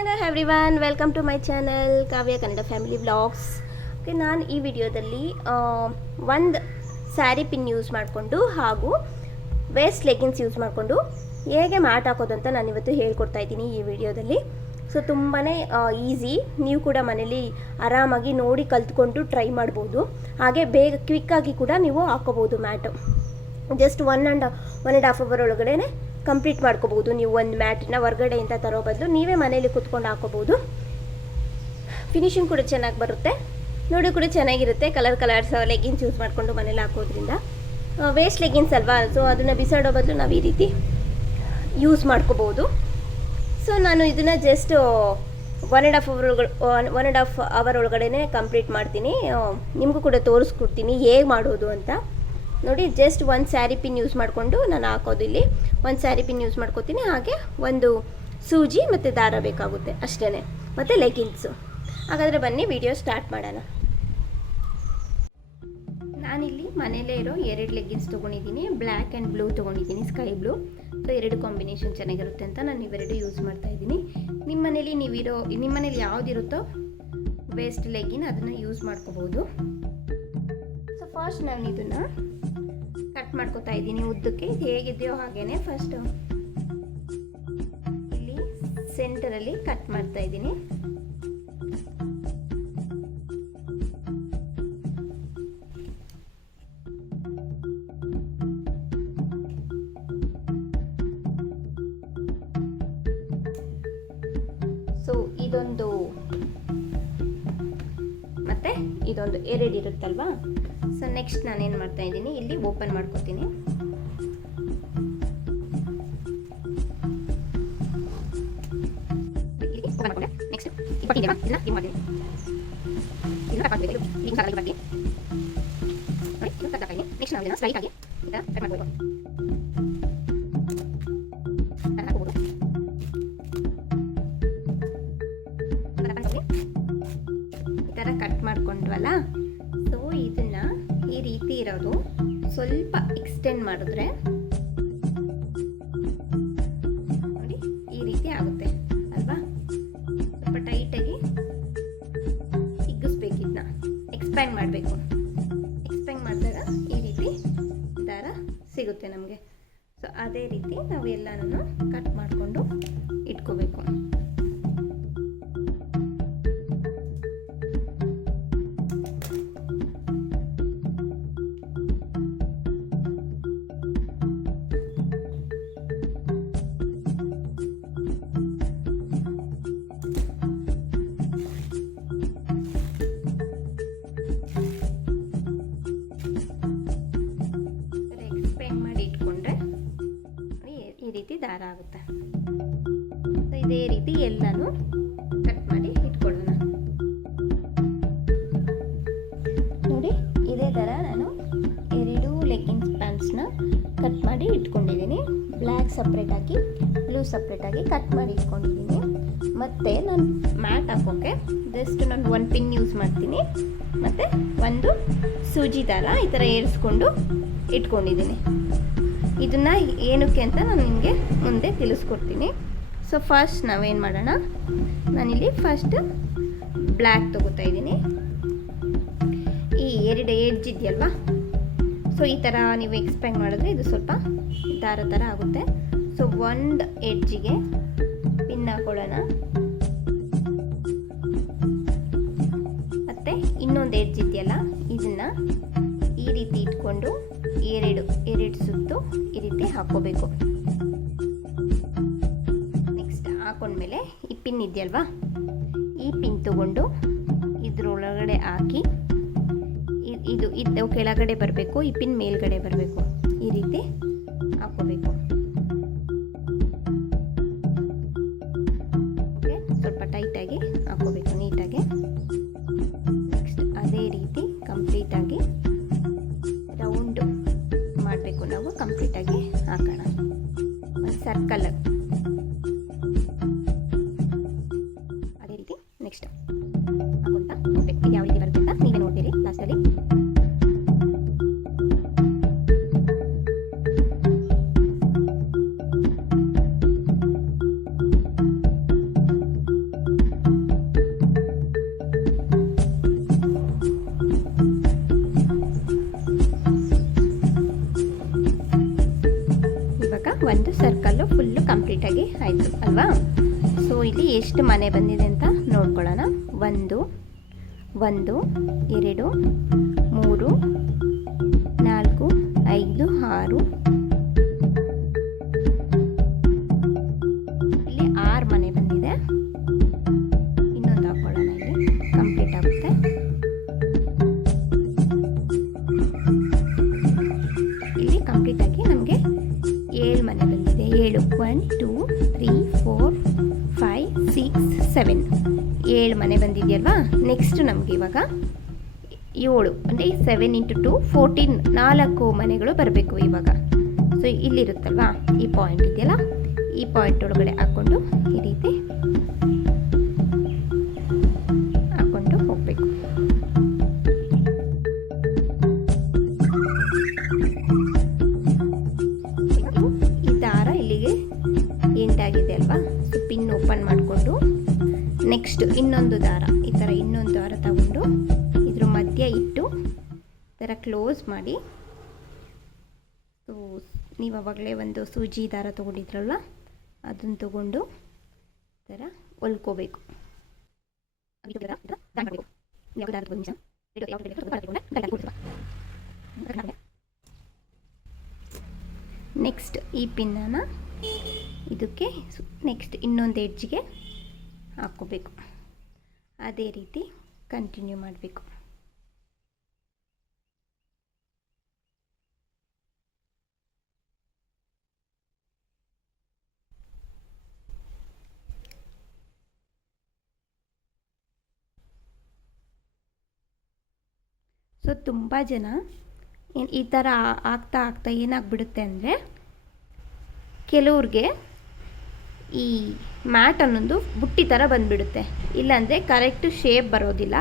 Hello everyone, welcome to my channel Kavya Kannada family vlogs. Okay, ನಾನು ಈ ವಿಡಿಯೋದಲ್ಲಿ ಒಂದು ಸ್ಯಾರಿ ಪಿನ್ ಯೂಸ್ ಮಾಡಿಕೊಂಡು ಹಾಗೂ ವೇಸ್ಟ್ ಲೆಗಿನ್ಸ್ ಯೂಸ್ ಮಾಡಿಕೊಂಡು ಹೇಗೆ ಮ್ಯಾಟ್ ಹಾಕೋದು ಅಂತ ನಾನು ಇವತ್ತು ಹೇಳ್ಕೊಡ್ತಾ ಇದ್ದೀನಿ ಈ ವಿಡಿಯೋದಲ್ಲಿ. ಸೊ ತುಂಬಾ ಈಸಿ, ನೀವು ಕೂಡ ಮನೇಲಿ ಆರಾಮಾಗಿ ನೋಡಿ ಕಲ್ತ್ಕೊಂಡು ಟ್ರೈ ಮಾಡ್ಬೋದು. ಹಾಗೆ ಬೇಗ ಕ್ವಿಕ್ಕಾಗಿ ಕೂಡ ನೀವು ಹಾಕೋಬೋದು mat. Just one and half hour ಒಳಗಡೆ ಕಂಪ್ಲೀಟ್ ಮಾಡ್ಕೋಬೋದು. ನೀವು ಒಂದು ಮ್ಯಾಟನ್ನ ಹೊರಗಡೆಯಿಂದ ತರೋ ಬದಲು ನೀವೇ ಮನೇಲಿ ಕುತ್ಕೊಂಡು ಹಾಕೋಬೋದು. ಫಿನಿಶಿಂಗ್ ಕೂಡ ಚೆನ್ನಾಗಿ ಬರುತ್ತೆ, ನೋಡಿ ಕೂಡ ಚೆನ್ನಾಗಿರುತ್ತೆ. ಕಲರ್ಸ್ ಲೆಗಿನ್ಸ್ ಯೂಸ್ ಮಾಡಿಕೊಂಡು ಮನೇಲಿ ಹಾಕೋದ್ರಿಂದ ವೇಸ್ಟ್ ಲೆಗಿನ್ಸ್ ಅಲ್ವಾ, ಸೊ ಅದನ್ನು ಬಿಸಾಡೋ ಬದಲು ನಾವು ಈ ರೀತಿ ಯೂಸ್ ಮಾಡ್ಕೋಬೋದು. ಸೊ ನಾನು ಇದನ್ನು just one and half hour ಒಳಗಡೆ ಕಂಪ್ಲೀಟ್ ಮಾಡ್ತೀನಿ. ನಿಮಗೂ ಕೂಡ ತೋರಿಸ್ಕೊಡ್ತೀನಿ ಹೇಗೆ ಮಾಡೋದು ಅಂತ. ನೋಡಿ, ಜಸ್ಟ್ ಒಂದು ಸ್ಯಾರಿ ಪಿನ್ ಯೂಸ್ ಮಾಡಿಕೊಂಡು ನಾನು ಹಾಕೋದು. ಇಲ್ಲಿ ಒಂದು ಸ್ಯಾರಿ ಪಿನ್ ಯೂಸ್ ಮಾಡ್ಕೋತೀನಿ, ಹಾಗೆ ಒಂದು ಸೂಜಿ ಮತ್ತು ದಾರ ಬೇಕಾಗುತ್ತೆ ಅಷ್ಟೇ, ಮತ್ತು ಲೆಗಿನ್ಸು. ಹಾಗಾದರೆ ಬನ್ನಿ ವಿಡಿಯೋ ಸ್ಟಾರ್ಟ್ ಮಾಡೋಣ. ನಾನಿಲ್ಲಿ ಮನೇಲೇ ಇರೋ 2 ಲೆಗಿನ್ಸ್ ತೊಗೊಂಡಿದ್ದೀನಿ. ಬ್ಲ್ಯಾಕ್ ಆ್ಯಂಡ್ ಬ್ಲೂ ತೊಗೊಂಡಿದ್ದೀನಿ, ಸ್ಕೈ ಬ್ಲೂ. ಸೊ 2 ಕಾಂಬಿನೇಷನ್ ಚೆನ್ನಾಗಿರುತ್ತೆ ಅಂತ ನಾನು ಇವೆರಡು ಯೂಸ್ ಮಾಡ್ತಾಯಿದ್ದೀನಿ. ನಿಮ್ಮ ಮನೇಲಿ ಯಾವುದಿರುತ್ತೋ ವೇಸ್ಟ್ ಲೆಗಿನ್ ಅದನ್ನು ಯೂಸ್ ಮಾಡ್ಕೋಬೋದು. ಸೊ ಫಸ್ಟ್ ನಾನು ಇದನ್ನು ಕಟ್ ಮಾಡ್ಕೋತಾ ಇದ್ದೀನಿ ಉದ್ದಕ್ಕೆ. ಇದು ಹೇಗಿದೆಯೋ ಹಾಗೇನೆ ಫಸ್ಟ್ ಇಲ್ಲಿ ಸೆಂಟರಲ್ಲಿ ಕಟ್ ಮಾಡ್ತಾ ಇದ್ದೀನಿ. ಸೊ ಇದೊಂದು ಮತ್ತೆ ಇದೊಂದು 2 ಇರುತ್ತಲ್ವಾ. ಸೊ ನೆಕ್ಸ್ಟ್ ನಾನೇನು ಮಾಡ್ತಾ ಇದ್ದೀನಿ, ಇಲ್ಲಿ ಓಪನ್ ಮಾಡ್ಕೋತೀನಿ. ಈ ಥರ ಕಟ್ ಮಾಡ್ಕೊಂಡ್ವಲ್ಲ, ಸೊ ಇದನ್ನ ಈ ರೀತಿ ಇರೋದು ಸ್ವಲ್ಪ ಎಕ್ಸ್ಟೆಂಡ್ ಮಾಡಿದ್ರೆ ನೋಡಿ ಈ ರೀತಿ ಆಗುತ್ತೆ ಅಲ್ವಾ. ಸ್ವಲ್ಪ ಟೈಟಾಗಿ ಹಿಗ್ಗಿಸ್ಬೇಕು, ಇದನ್ನ ಎಕ್ಸ್ಪ್ಯಾಂಡ್ ಮಾಡಬೇಕು. ಎಕ್ಸ್ಪ್ಯಾಂಡ್ ಮಾಡಿದಾಗ ಈ ರೀತಿ ದಾರ ಸಿಗುತ್ತೆ ನಮಗೆ. ಸೊ ಅದೇ ರೀತಿ ನಾವು ಎಲ್ಲನೂ ಕಟ್ ಮಾಡಿಕೊಂಡು ಇಟ್ಕೋಬೇಕು. ಈ ರೀತಿ ದಾರ ಆಗುತ್ತೆ. ಸೊ ಇದೇ ರೀತಿ ಎಲ್ಲನೂ ಕಟ್ ಮಾಡಿ ಇಟ್ಕೊಳ್ಳೋಣ. ನೋಡಿ, ಇದೇ ಥರ ನಾನು 2 ಲೆಗಿನ್ಸ್ ಪ್ಯಾಂಟ್ಸ್ನ ಕಟ್ ಮಾಡಿ ಇಟ್ಕೊಂಡಿದ್ದೀನಿ. ಬ್ಲ್ಯಾಕ್ ಸಪ್ರೇಟಾಗಿ, ಬ್ಲೂ ಸಪ್ರೇಟಾಗಿ ಕಟ್ ಮಾಡಿ ಇಟ್ಕೊಂಡಿದ್ದೀನಿ. ಮತ್ತು ನಾನು ಮ್ಯಾಟ್ ಹಾಕೋಕ್ಕೆ ಜಸ್ಟ್ ನಾನು 1 ಪಿನ್ ಯೂಸ್ ಮಾಡ್ತೀನಿ, ಮತ್ತು ಒಂದು ಸೂಜಿ ದಾರ ಈ ಥರ ಏರಿಸ್ಕೊಂಡು ಇಟ್ಕೊಂಡಿದ್ದೀನಿ. ಇದನ್ನು ಏನಕ್ಕೆ ಅಂತ ನಾನು ನಿಮಗೆ ಮುಂದೆ ತಿಳಿಸ್ಕೊಡ್ತೀನಿ. ಸೊ ಫಸ್ಟ್ ನಾವೇನು ಮಾಡೋಣ, ನಾನಿಲ್ಲಿ ಫಸ್ಟ್ ಬ್ಲ್ಯಾಕ್ ತೊಗೋತಾ ಇದ್ದೀನಿ. ಈ 2 ಎಡ್ಜ್ ಇದೆಯಲ್ವಾ, ಸೊ ಈ ಥರ ನೀವು ಎಕ್ಸ್ಪ್ಯಾಂಡ್ ಮಾಡಿದ್ರೆ ಇದು ಸ್ವಲ್ಪ ದಾರ ಥರ ಆಗುತ್ತೆ. ಸೊ ಒಂದು ಎಡ್ಜಿಗೆ ಪಿನ್ ಹಾಕೊಳ್ಳೋಣ, ಮತ್ತು ಇನ್ನೊಂದು ಎಡ್ಜ್ ಇದೆಯಲ್ಲ ಇದನ್ನು ಈ ರೀತಿ ಇಟ್ಕೊಂಡು ಎರಡು ಸುತ್ತು ಈ ರೀತಿ ಹಾಕೋಬೇಕು. ನೆಕ್ಸ್ಟ್ ಹಾಕೊಂಡ್ಮೇಲೆ ಈ ಪಿನ್ ಇದೆಯಲ್ವಾ, ಈ ಪಿನ್ ತಗೊಂಡು ಇದ್ರೊಳಗಡೆ ಹಾಕಿ ಇದು ಕೆಳಗಡೆ ಬರಬೇಕು, ಈ ಪಿನ್ ಮೇಲ್ಗಡೆ ಬರಬೇಕು. ಈ ರೀತಿ ಹಾಕೋಬೇಕು. ಓಕೆ, ಸ್ವಲ್ಪ ಟೈಟಾಗಿ ಹಾಕೋಬೇಕು, ನೀಟಾಗಿ. ನೆಕ್ಸ್ಟ್ ಅದೇ ರೀತಿ ಕಂಪ್ಲೀಟಾಗಿ ರೌಂಡ್ ಮಾಡಬೇಕು. ನಾವು ಕಂಪ್ಲೀಟಾಗಿ ಹಾಕೋಣ ಒಂದು ಸರ್ಕಲ್. ಅದೇ ರೀತಿ ನೆಕ್ಸ್ಟ್ ಹಾಕೊಂತ ಹೋಗ್ಬೇಕು. ಇದು ಯಾವ ರೀತಿ ಬರುತ್ತೆ ಅಂತ ನೀವೇ ನೋಡ್ತೀರಿ ಲಾಸ್ಟಲ್ಲಿ. ಕಂಪ್ಲೀಟಾಗಿ ಆಯಿತು ಅಲ್ವಾ. ಸೊ ಇಲ್ಲಿ ಎಷ್ಟು ಮನೆ ಬಂದಿದೆ ಅಂತ ನೋಡ್ಕೊಳ್ಳೋಣ. 1 1 2 3 4 5 6 ಇಲ್ಲಿ 6 ಮನೆ ಬಂದಿದೆ. ಇನ್ನೊಂದು ಹಾಕೊಳ್ಳೋಣ, ಇಲ್ಲಿ ಕಂಪ್ಲೀಟ್ ಆಗುತ್ತೆ. ಇಲ್ಲಿ ಕಂಪ್ಲೀಟಾಗಿ ನಮಗೆ 7 ಮನೆ ಬಂದಿದೆ. 7 1 2 3 4 5 6 7 7 ಮನೆ ಬಂದಿದೆಯಲ್ವಾ. ನೆಕ್ಸ್ಟ್ ನಮಗೆ ಇವಾಗ 7 ಅಂದರೆ 7 × 2 14 4 ಮನೆಗಳು ಬರಬೇಕು ಇವಾಗ. ಸೊ ಇಲ್ಲಿರುತ್ತಲ್ವಾ ಈ ಪಾಯಿಂಟ್ ಇದೆಯಲ್ಲ, ಈ ಪಾಯಿಂಟ್ ಒಳಗಡೆ ಹಾಕ್ಕೊಂಡು ಈ ರೀತಿ ಹಾಕ್ಕೊಂಡು ಹೋಗಬೇಕು. ಈ ದಾರ ಇಲ್ಲಿಗೆ ಎಂಟಾಗಿದೆ ಅಲ್ವಾ. ಸೊ ಪಿನ್ ಓಪನ್ ಮಾಡಿಕೊಂಡು ನೆಕ್ಸ್ಟ್ ಇನ್ನೊಂದು ದಾರ, ಈ ಥರ ಇನ್ನೊಂದು ದಾರ ತಗೊಂಡು ಇದ್ರ ಮಧ್ಯ ಇಟ್ಟು ಈ ಥರ ಕ್ಲೋಸ್ ಮಾಡಿ, ಸೊ ನೀವು ಅವಾಗಲೇ ಒಂದು ಸೂಜಿ ದಾರ ತೊಗೊಂಡಿದ್ರಲ್ವ ಅದನ್ನು ತಗೊಂಡು ಈ ಥರ ಹೊಲ್ಕೋಬೇಕು. ನೆಕ್ಸ್ಟ್ ಈ ಪಿನ್ನನ್ನು ಇದಕ್ಕೆ ನೆಕ್ಸ್ಟ್ ಇನ್ನೊಂದು ಎಡ್ಜ್ಗೆ ಹಾಕ್ಕೋಬೇಕು. ಅದೇ ರೀತಿ ಕಂಟಿನ್ಯೂ ಮಾಡಬೇಕು. ಸೊ ತುಂಬ ಜನ ಈ ಥರ ಆಗ್ತಾ ಆಗ್ತಾ ಏನಾಗ್ಬಿಡುತ್ತೆ ಅಂದರೆ, ಕೆಲವ್ರಿಗೆ ಈ ಮ್ಯಾಟ್ ಅನ್ನೊಂದು ಬುಟ್ಟಿ ಥರ ಬಂದುಬಿಡುತ್ತೆ, ಇಲ್ಲಾಂದರೆ ಕರೆಕ್ಟ್ ಶೇಪ್ ಬರೋದಿಲ್ಲ.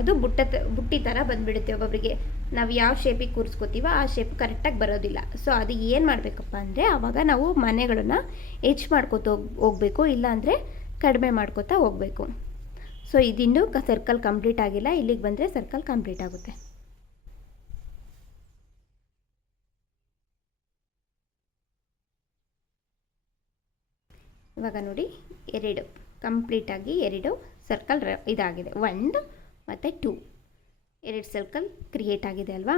ಅದು ಬುಟ್ಟಿ ಥರ ಬಂದುಬಿಡುತ್ತೆ. ಒಬ್ಬೊಬ್ಬರಿಗೆ ನಾವು ಯಾವ ಶೇಪಿಗೆ ಕೂರಿಸ್ಕೋತೀವೋ ಆ ಶೇಪ್ ಕರೆಕ್ಟಾಗಿ ಬರೋದಿಲ್ಲ. ಸೊ ಅದು ಏನು ಮಾಡಬೇಕಪ್ಪ ಅಂದರೆ, ಆವಾಗ ನಾವು ಮನೆಗಳನ್ನು ಹೆಚ್ಚು ಮಾಡ್ಕೋತ ಹೋಗಬೇಕು, ಇಲ್ಲಾಂದರೆ ಕಡಿಮೆ ಮಾಡ್ಕೋತಾ ಹೋಗಬೇಕು. ಸೊ ಇದಿನ್ನೂ ಸರ್ಕಲ್ ಕಂಪ್ಲೀಟ್ ಆಗಿಲ್ಲ, ಇಲ್ಲಿಗೆ ಬಂದರೆ ಸರ್ಕಲ್ ಕಂಪ್ಲೀಟ್ ಆಗುತ್ತೆ. ಇವಾಗ ನೋಡಿ 2 ಕಂಪ್ಲೀಟಾಗಿ 2 ಸರ್ಕಲ್ ಇದಾಗಿದೆ. 1 ಮತ್ತು 2 2 ಸರ್ಕಲ್ ಕ್ರಿಯೇಟ್ ಆಗಿದೆ ಅಲ್ವಾ.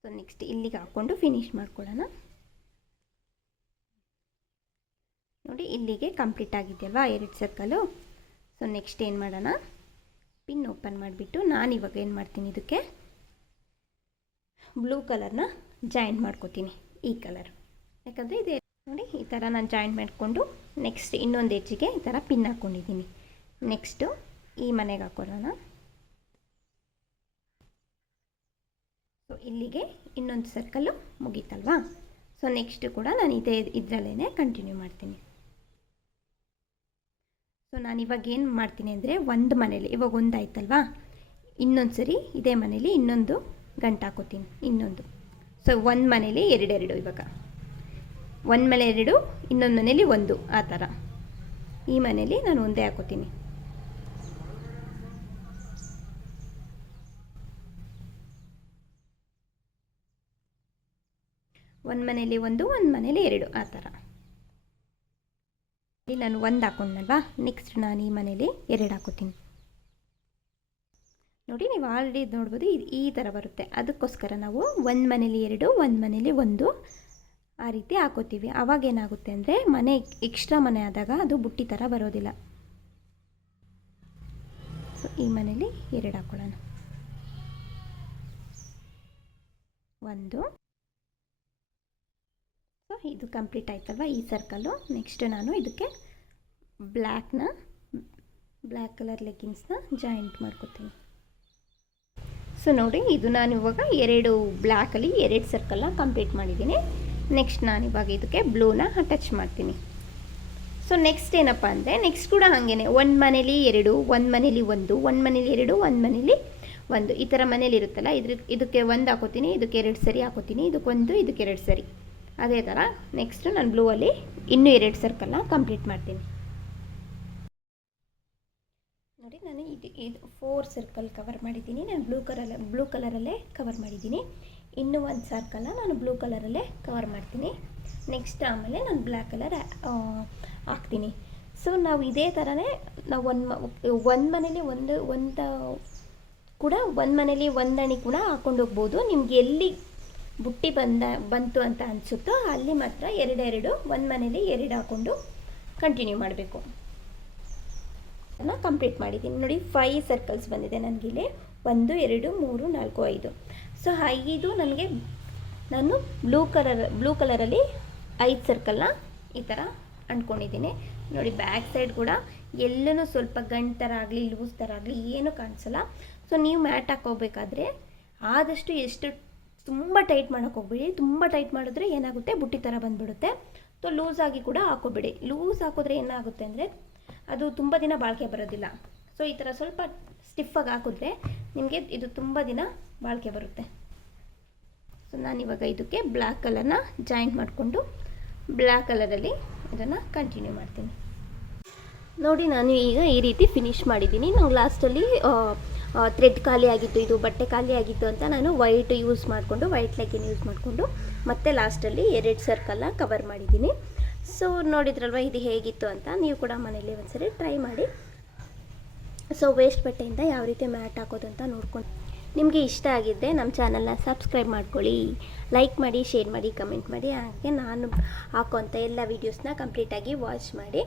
ಸೊ ನೆಕ್ಸ್ಟ್ ಇಲ್ಲಿಗೆ ಹಾಕ್ಕೊಂಡು ಫಿನಿಶ್ ಮಾಡ್ಕೊಳ್ಳೋಣ. ನೋಡಿ ಇಲ್ಲಿಗೆ ಕಂಪ್ಲೀಟ್ ಆಗಿದೆಯಲ್ವಾ 2 ಸರ್ಕಲು. ಸೊ ನೆಕ್ಸ್ಟ್ ಏನು ಮಾಡೋಣ, ಪಿನ್ ಓಪನ್ ಮಾಡಿಬಿಟ್ಟು ನಾನು ಇವಾಗ ಏನು ಮಾಡ್ತೀನಿ, ಇದಕ್ಕೆ ಬ್ಲೂ ಕಲರ್ನ ಜಾಯಿಂಟ್ ಮಾಡ್ಕೋತೀನಿ. ಈ ಕಲರ್ ಯಾಕಂದರೆ ಇದೆ ನೋಡಿ, ಈ ಥರ ನಾನು ಜಾಯಿಂಟ್ ಮಾಡಿಕೊಂಡು ನೆಕ್ಸ್ಟ್ ಇನ್ನೊಂದು ಎಡ್ಜಿಗೆ ಈ ಥರ ಪಿನ್ ಹಾಕ್ಕೊಂಡಿದ್ದೀನಿ. ನೆಕ್ಸ್ಟು ಈ ಮನೆಗೆ ಹಾಕೊಳ್ಳೋಣ. ಸೊ ಇಲ್ಲಿಗೆ ಇನ್ನೊಂದು ಸರ್ಕಲ್ಲು ಮುಗೀತಲ್ವಾ. ಸೊ ನೆಕ್ಸ್ಟ್ ಕೂಡ ನಾನು ಇದರಲ್ಲೇ ಕಂಟಿನ್ಯೂ ಮಾಡ್ತೀನಿ. ಸೊ ನಾನು ಇವಾಗ ಏನು ಮಾಡ್ತೀನಿ ಅಂದರೆ, ಒಂದು ಮನೇಲಿ ಇವಾಗ ಒಂದು ಆಯ್ತಲ್ವಾ, ಇನ್ನೊಂದು ಸರಿ ಇದೇ ಮನೇಲಿ ಇನ್ನೊಂದು ಗಂಟು ಹಾಕೋತೀನಿ, ಇನ್ನೊಂದು. ಸೊ ಒಂದು ಮನೇಲಿ 2 ಇವಾಗ ಒಂದು ಮನೆ 2, ಇನ್ನೊಂದು ಮನೇಲಿ 1, ಆ ಥರ. ಈ ಮನೇಲಿ ನಾನು ಒಂದೇ ಹಾಕೋತೀನಿ. ಒಂದು ಮನೇಲಿ 1, ಒಂದು ಮನೇಲಿ 2, ಆ ಥರ. ಇಲ್ಲಿ ನಾನು 1 ಹಾಕೊಂಡಲ್ವಾ, ನೆಕ್ಸ್ಟ್ ನಾನು ಈ ಮನೇಲಿ 2 ಹಾಕೋತೀನಿ. ನೋಡಿ ನೀವು ಆಲ್ರೆಡಿ ನೋಡ್ಬೋದು, ಈ ಥರ ಬರುತ್ತೆ. ಅದಕ್ಕೋಸ್ಕರ ನಾವು ಒಂದು ಮನೇಲಿ 2, ಒಂದು ಮನೇಲಿ 1 ಆ ರೀತಿ ಹಾಕೋತೀವಿ. ಆವಾಗ ಏನಾಗುತ್ತೆ ಅಂದರೆ, ಮನೆ ಎಕ್ಸ್ಟ್ರಾ ಮನೆ ಆದಾಗ ಅದು ಬುಟ್ಟಿ ಥರ ಬರೋದಿಲ್ಲ. ಸೊ ಈ ಮನೇಲಿ 2 ಹಾಕೊಳ್ಳೋಣ. 1. ಸೊ ಇದು ಕಂಪ್ಲೀಟ್ ಆಯ್ತಲ್ವ ಈ ಸರ್ಕಲ್ಲು. ನೆಕ್ಸ್ಟ್ ನಾನು ಇದಕ್ಕೆ ಬ್ಲ್ಯಾಕ್ ಕಲರ್ ಲೆಗ್ಗಿನ್ಸ್ನ ಜಾಯಿಂಟ್ ಮಾಡ್ಕೋತೀನಿ. ಸೊ ನೋಡಿ, ಇದು ನಾನು ಇವಾಗ 2 ಬ್ಲ್ಯಾಕಲ್ಲಿ 2 ಸರ್ಕಲ್ನ ಕಂಪ್ಲೀಟ್ ಮಾಡಿದ್ದೀನಿ. ನೆಕ್ಸ್ಟ್ ನಾನು ಇವಾಗ ಇದಕ್ಕೆ ಬ್ಲೂನ ಅಟ್ಯಾಚ್ ಮಾಡ್ತೀನಿ. ಸೊ ನೆಕ್ಸ್ಟ್ ಏನಪ್ಪ ಅಂದರೆ, ನೆಕ್ಸ್ಟ್ ಕೂಡ ಹಾಗೇ ಒಂದು ಮನೇಲಿ 2, ಒಂದು ಮನೇಲಿ 1, ಒಂದು ಮನೇಲಿ 2, ಒಂದು ಮನೇಲಿ 1, ಈ ಥರ ಮನೇಲಿ ಇರುತ್ತಲ್ಲ, ಇದಕ್ಕೆ 1 ಹಾಕೋತೀನಿ, ಇದಕ್ಕೆ 2 ಸರಿ ಹಾಕೋತೀನಿ, ಇದಕ್ಕೆ 1, ಇದಕ್ಕೆ 2 ಸರಿ. ಅದೇ ಥರ ನೆಕ್ಸ್ಟ್ ನಾನು ಬ್ಲೂವಲ್ಲಿ ಇನ್ನೂ 2 ಸರ್ಕಲ್ನ ಕಂಪ್ಲೀಟ್ ಮಾಡ್ತೀನಿ. ನೋಡಿ ನಾನು ಇದು 4 ಸರ್ಕಲ್ ಕವರ್ ಮಾಡಿದ್ದೀನಿ. ನಾನು ಬ್ಲೂ ಕಲರಲ್ಲೇ ಕವರ್ ಮಾಡಿದ್ದೀನಿ. ಇನ್ನೂ ಒಂದು ಸರ್ಕಲ್ನ ನಾನು ಬ್ಲೂ ಕಲರಲ್ಲೇ ಕವರ್ ಮಾಡ್ತೀನಿ. ನೆಕ್ಸ್ಟ್ ಆಮೇಲೆ ನಾನು ಬ್ಲ್ಯಾಕ್ ಕಲರ್ ಹಾಕ್ತೀನಿ. ಸೊ ನಾವು ಇದೇ ಥರನೇ ನಾವು ಒಂದು ಮನೇಲಿ ಒಂದು ಮನೇಲಿ ಒಂದಣಿ ಕೂಡ ಹಾಕ್ಕೊಂಡು ಹೋಗ್ಬೋದು. ನಿಮ್ಗೆ ಎಲ್ಲಿ ಬುಟ್ಟಿ ಬಂತು ಅಂತ ಅನಿಸುತ್ತೋ ಅಲ್ಲಿ ಮಾತ್ರ ಒಂದು ಮನೇಲಿ 2 ಹಾಕ್ಕೊಂಡು ಕಂಟಿನ್ಯೂ ಮಾಡಬೇಕು. ನಾನು ಕಂಪ್ಲೀಟ್ ಮಾಡಿದ್ದೀನಿ ನೋಡಿ. 5 ಸರ್ಕಲ್ಸ್ ಬಂದಿದೆ ನನಗಿಲ್ಲಿ. 1 2 3 4 5. ಸೊ 5 ನನಗೆ ನಾನು ಬ್ಲೂ ಕಲರಲ್ಲಿ 5 ಸರ್ಕಲ್ನ ಈ ಥರ ಅಂದ್ಕೊಂಡಿದ್ದೀನಿ ನೋಡಿ. ಬ್ಯಾಕ್ ಸೈಡ್ ಕೂಡ ಎಲ್ಲೂ ಸ್ವಲ್ಪ ಗಂಟು ಥರ ಆಗಲಿ ಲೂಸ್ ಥರ ಆಗಲಿ ಏನೂ ಕಾಣಿಸಲ್ಲ. ಸೊ ನೀವು ಮ್ಯಾಟ್ ಹಾಕೋಬೇಕಾದ್ರೆ ಆದಷ್ಟು ಎಷ್ಟು ತುಂಬ ಟೈಟ್ ಮಾಡೋಕ್ಕೆ ಹೋಗ್ಬೇಡಿ. ತುಂಬ ಟೈಟ್ ಮಾಡಿದ್ರೆ ಏನಾಗುತ್ತೆ, ಬುಟ್ಟಿ ಥರ ಬಂದುಬಿಡುತ್ತೆ. ಸೊ ಲೂಸಾಗಿ ಕೂಡ ಹಾಕೋಬೇಡಿ. ಲೂಸ್ ಹಾಕಿದ್ರೆ ಏನಾಗುತ್ತೆ ಅಂದರೆ ಅದು ತುಂಬ ದಿನ ಬಾಳಿಕೆ ಬರೋದಿಲ್ಲ. ಸೊ ಈ ಥರ ಸ್ವಲ್ಪ ಸ್ಟಿಫಾಗಿ ಹಾಕಿದ್ರೆ ನಿಮಗೆ ಇದು ತುಂಬ ದಿನ ಬಾಳಿಕೆ ಬರುತ್ತೆ. ಸೊ ನಾನಿವಾಗ ಇದಕ್ಕೆ ಬ್ಲ್ಯಾಕ್ ಕಲರ್ನ ಜಾಯಿಂಟ್ ಮಾಡಿಕೊಂಡು ಬ್ಲ್ಯಾಕ್ ಕಲರಲ್ಲಿ ಇದನ್ನು ಕಂಟಿನ್ಯೂ ಮಾಡ್ತೀನಿ ನೋಡಿ. ನಾನು ಈಗ ಈ ರೀತಿ ಫಿನಿಶ್ ಮಾಡಿದ್ದೀನಿ. ನಂಗೆ ಲಾಸ್ಟಲ್ಲಿ ಥ್ರೆಡ್ ಖಾಲಿ ಆಗಿತ್ತು, ಇದು ಬಟ್ಟೆ ಖಾಲಿ ಆಗಿತ್ತು ಅಂತ ನಾನು ವೈಟ್ ಲೆಗ್ಗಿನ್ ಯೂಸ್ ಮಾಡಿಕೊಂಡು ಮತ್ತೆ ಲಾಸ್ಟಲ್ಲಿ 2 ಸರ್ಕಲ್ನ ಕವರ್ ಮಾಡಿದ್ದೀನಿ. ಸೊ ನೋಡಿದ್ರಲ್ವ ಇದು ಹೇಗಿತ್ತು ಅಂತ. ನೀವು ಕೂಡ ಮನೇಲಿ ಒಂದ್ಸರಿ ಟ್ರೈ ಮಾಡಿ. ಸೊ ವೇಸ್ಟ್ ಬಟ್ಟೆಯಿಂದ ಯಾವ ರೀತಿ ಮ್ಯಾಟ್ ಹಾಕೋದು ಅಂತ ನೋಡ್ಕೊಂಡು ನಿಮಗೆ ಇಷ್ಟ ಆಗಿದ್ದರೆ ನಮ್ಮ ಚಾನಲ್ನ ಸಬ್ಸ್ಕ್ರೈಬ್ ಮಾಡ್ಕೊಳ್ಳಿ, ಲೈಕ್ ಮಾಡಿ, ಶೇರ್ ಮಾಡಿ, ಕಮೆಂಟ್ ಮಾಡಿ. ಹಾಗೆ ನಾನು ಹಾಕೋಂಥ ಎಲ್ಲ ವೀಡಿಯೋಸ್ನ ಕಂಪ್ಲೀಟಾಗಿ ವಾಚ್ ಮಾಡಿ.